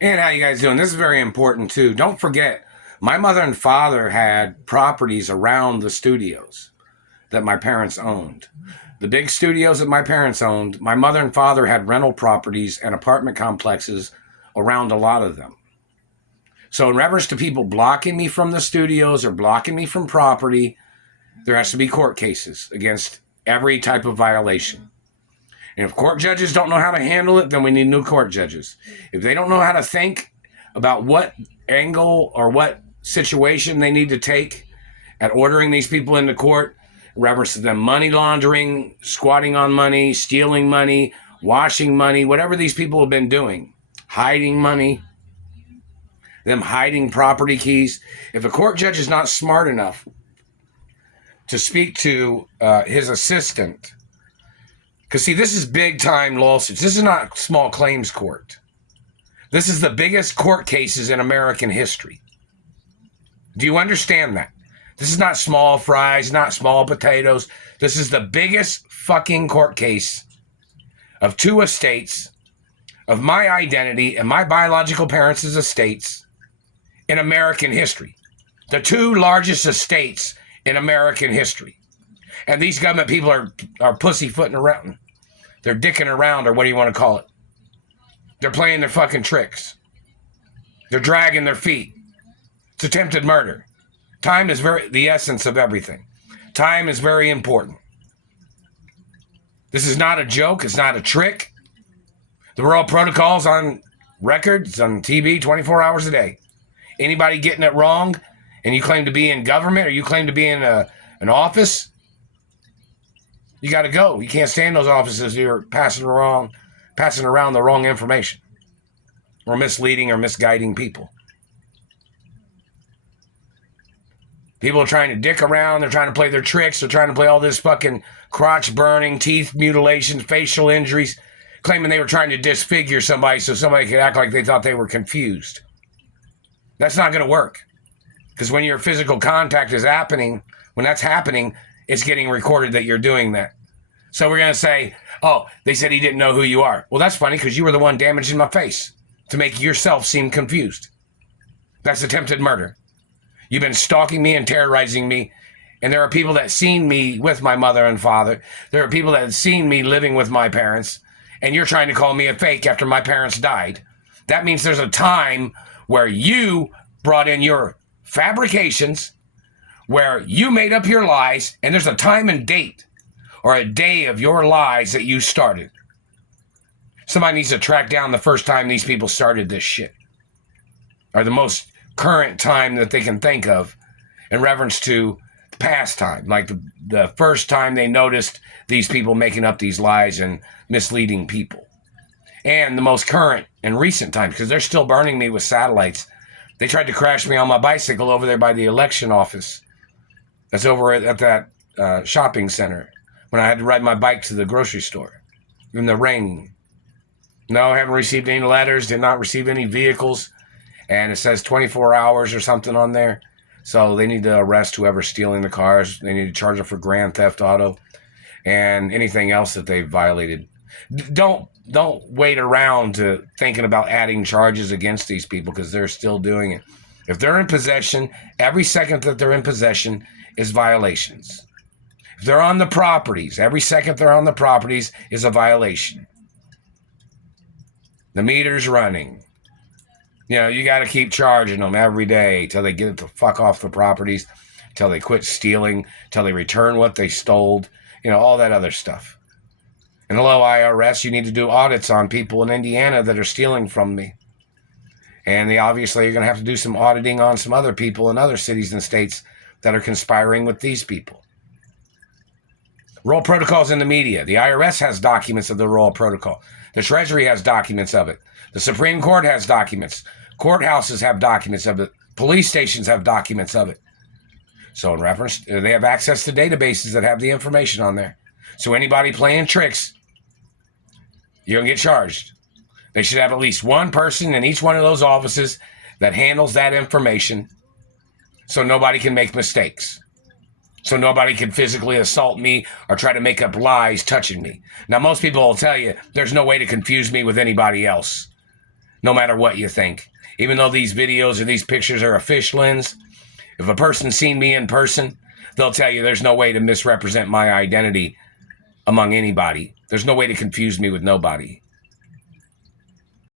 And how you guys doing? This is very important too. Don't forget, my mother and father had properties around the studios that my parents owned. The big studios that my parents owned, my mother and father had rental properties and apartment complexes around a lot of them. So, in reference to people blocking me from the studios or blocking me from property, there has to be court cases against every type of violation. And if court judges don't know how to handle it, then we need new court judges. If they don't know how to think about what angle or what situation they need to take at ordering these people into court, in reference to them money laundering, squatting on money, stealing money, washing money, whatever these people have been doing, hiding money, them hiding property keys. If a court judge is not smart enough to speak to his assistant, because see, this is big time lawsuits. This is not small claims court. This is the biggest court cases in American history. Do you understand that? This is not small fries, not small potatoes. This is the biggest fucking court case of two estates, of my identity and my biological parents' estates in American history. The two largest estates in American history. And these government people are pussyfooting around. They're dicking around, or what do you want to call it? They're playing their fucking tricks. They're dragging their feet. It's attempted murder. Time is the essence of everything. Time is very important. This is not a joke. It's not a trick. The Royal Protocol's on records, on TV, 24 hours a day. Anybody getting it wrong, and you claim to be in government, or you claim to be in an office, you got to go. You can't stay in those offices. You're passing around the wrong information, or misleading or misguiding people. People are trying to dick around. They're trying to play their tricks. They're trying to play all this fucking crotch burning, teeth mutilations, facial injuries, claiming they were trying to disfigure somebody so somebody could act like they thought they were confused. That's not going to work. Because when your physical contact is happening, when that's happening, it's getting recorded that you're doing that. So we're going to say, oh, they said he didn't know who you are. Well, that's funny because you were the one damaging my face to make yourself seem confused. That's attempted murder. You've been stalking me and terrorizing me. And there are people that seen me with my mother and father. There are people that have seen me living with my parents. And you're trying to call me a fake after my parents died. That means there's a time where you brought in your fabrications, where you made up your lies, and there's a time and date or a day of your lies that you started. Somebody needs to track down the first time these people started this shit, or the most current time that they can think of in reference to past time, like the first time they noticed these people making up these lies and misleading people, and the most current and recent time, because they're still burning me with satellites. They tried to crash me on my bicycle over there by the election office. That's over at that shopping center when I had to ride my bike to the grocery store in the rain. No, I haven't received any letters, did not receive any vehicles, and it says 24 hours or something on there. So they need to arrest whoever's stealing the cars. They need to charge them for grand theft auto and anything else that they've violated. Don't wait around to thinking about adding charges against these people, because they're still doing it. If they're in possession, every second that they're in possession is violations. If they're on the properties, every second they're on the properties is a violation. The meter's running. You know, you got to keep charging them every day till they get the fuck off the properties, till they quit stealing, till they return what they stole, all that other stuff. And hello, IRS, you need to do audits on people in Indiana that are stealing from me. And they obviously are going to have to do some auditing on some other people in other cities and states that are conspiring with these people. Royal Protocol's in the media. The IRS has documents of the Royal Protocol. The Treasury has documents of it. The Supreme Court has documents. Courthouses have documents of it. Police stations have documents of it. So in reference, they have access to databases that have the information on there. So anybody playing tricks, you're going to get charged. They should have at least one person in each one of those offices that handles that information, so nobody can make mistakes. So nobody can physically assault me or try to make up lies touching me. Now, most people will tell you there's no way to confuse me with anybody else. no matter what you think. Even though these videos or these pictures are a fish lens, if a person's seen me in person, they'll tell you there's no way to misrepresent my identity among anybody. There's no way to confuse me with nobody.